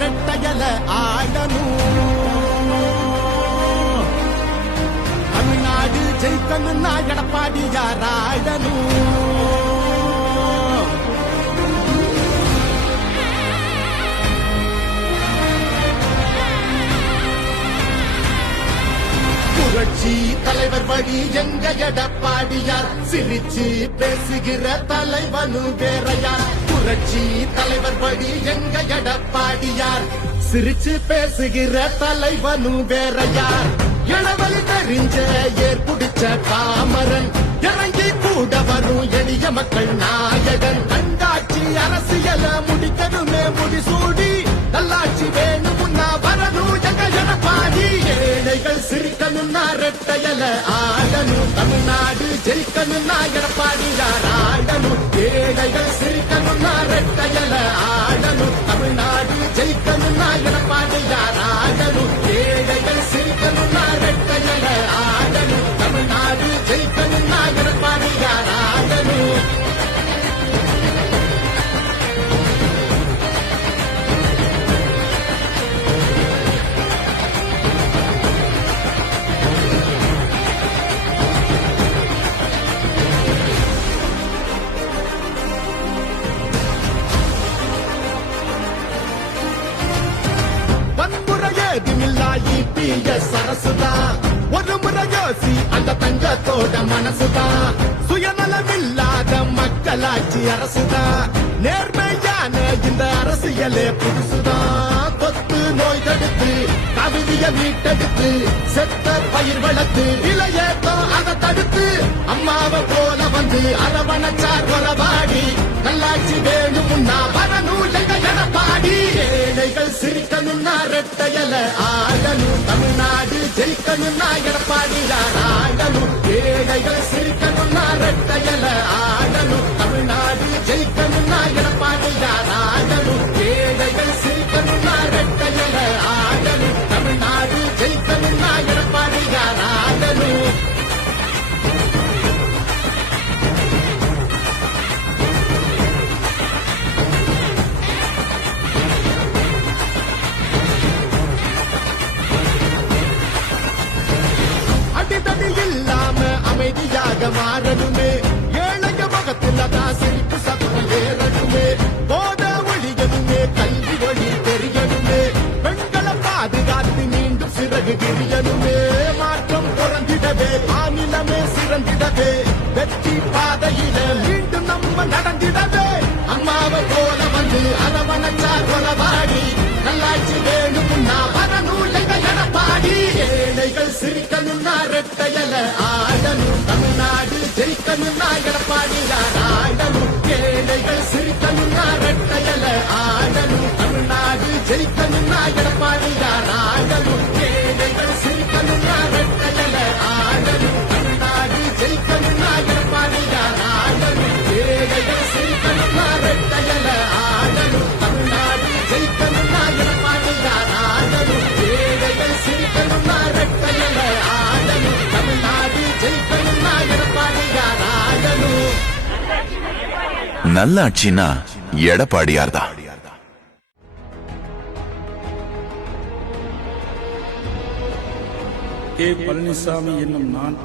ரெட்டையல ஆடணும். தமிழ்நாடு ஜெயிக்கணும்னா எடப்பாடியார் ஆடணும். புரட்சி தலைவர் வழி எங்க எடப்பாடியார், சிரிச்சு பேசுகிற தலைவனும் வேறையார். புரட்சி தலைவர் வழி எங்க எடப்பாடியார், சிரிச்சு பேசுகிற தலைவனும் வேறையார். இளவலி தெரிஞ்ச ஏற்புடிச்ச காமரன், இறங்கி கூட வரும் எளிய மக்கள் நாயகன். கண்டாட்சி அரசியல முடிக்கணுமே முடிசூடி, நல்லாட்சி வேணும்னா வரணும் எங்க எடப்பாடி. ஏழைகள் சிரிக்கணும்னா ரெட்டையல ஆடணும். தமிழ்நாடு ஜெயிக்கணும்னா எடப்பாடியார் ஆடணும். ஏழைகள் சிரிக்கணும்னா ரெட்டையல ஆடணும். தமிழ்நாடு ஜெயிக்கணும்னா எடப்பாடியார் ஆடணும். ஏழைகள் சிரிக்கணும்னா ரெட்டையல ஆடணும். தமிழ்நாடு ஜெயிக்கணும்னா எடப்பாடியார் ஆடணும். சரசுதான் ஒரு முறை யோசி, அந்த தங்கத்தோட மனசுதான். சுயநலமில்லாத மக்களாட்சி அரசுதான். நேர்மையான இந்த அரசியலே புதுசுதான். தொத்து நோய் தடுத்து, கவிதைய மீட்டெடுத்து, செத்த பயிர் வளர்த்து, விலையேற்றம் அதை தடுத்து, அம்மாவை போல வந்து அரவணைச்சார் உறவாடி. நல்லாட்சி வேணும்னா வரணும் எங்க எடப்பாடி. ஏழைகள் சிரிக்கணும்னா ரெட்டையல ஆடணும். தமிழ்நாடு ஜெயிக்கணும்னா எடப்பாடியார் ஆடணும். ஏழைகள் சிரிக்கணும்னா ரெட்டையல ஆடணும். தமிழ்நாடு ஜெயிக்கணும்னா எடப்பாடியார் ஆடணும். ஏழைகள் சிரிக்கணும்னா ரெட்டையல ஆடணும். தமிழ்நாடு ஜெயிக்கணும்னா எடப்பாடியார் ஆடணும். இல்லாம அமைதியாக மாறணுமே, ஏழைய முகத்துல தான் சிரிப்பு சத்தம் ஏறணுமே. போத ஒழியணுமே, கல்வி ஒளி தெரியணுமே, பெண்களை பாதுகாத்து மீண்டும் சிறகு விரியணுமே. மாற்றம் பிறந்திடவே, மாநிலமே சிறந்திடவே, வெற்றி பாதையில மீண்டும் நம்ம நடந்திடவே. அம்மாவை போல வந்து அரவணைச்சார் உறவாடி. நல்லாட்சி வேணும்னா வரணும் எங்க எடப்பாடி. ஏழைகள் சிரிக்கணும்னா ரெட்டையல ஆடணும். தமிழ்நாடு ஜெயிக்கணும்னா எடப்பாடியார் ஆடணும். ஏழைகள் சிரிக்கணும்னா ரெட்டையல ஆடணும். தமிழ்நாடு ஜெயிக்கணும்னா எடப்பாடியார் ஆடணும். ஏழைகள் சிரிக்கணும்னா ரெட்டையல ஆடணும். தமிழ்நாடு ஜெயிக்கணும்னா எடப்பாடியார் ஆடணும். ஏழைகள் சிரிக்கணும்னா ரெட்டையல ஆடணும். தமிழ்நாடு ஜெயிக்கணும்னா எடப்பாடியார் ஆடணும். ஏழைகள் சிரிக்கணும்னா ரெட்டையல ஆடணும். தமிழ்நாடு ஜெயிக்கணும்னா எடப்பாடியார் ஆடணும். நல்லாட்சினா எடப்பாடியார் தான். பழனிசாமி என்னும் நான்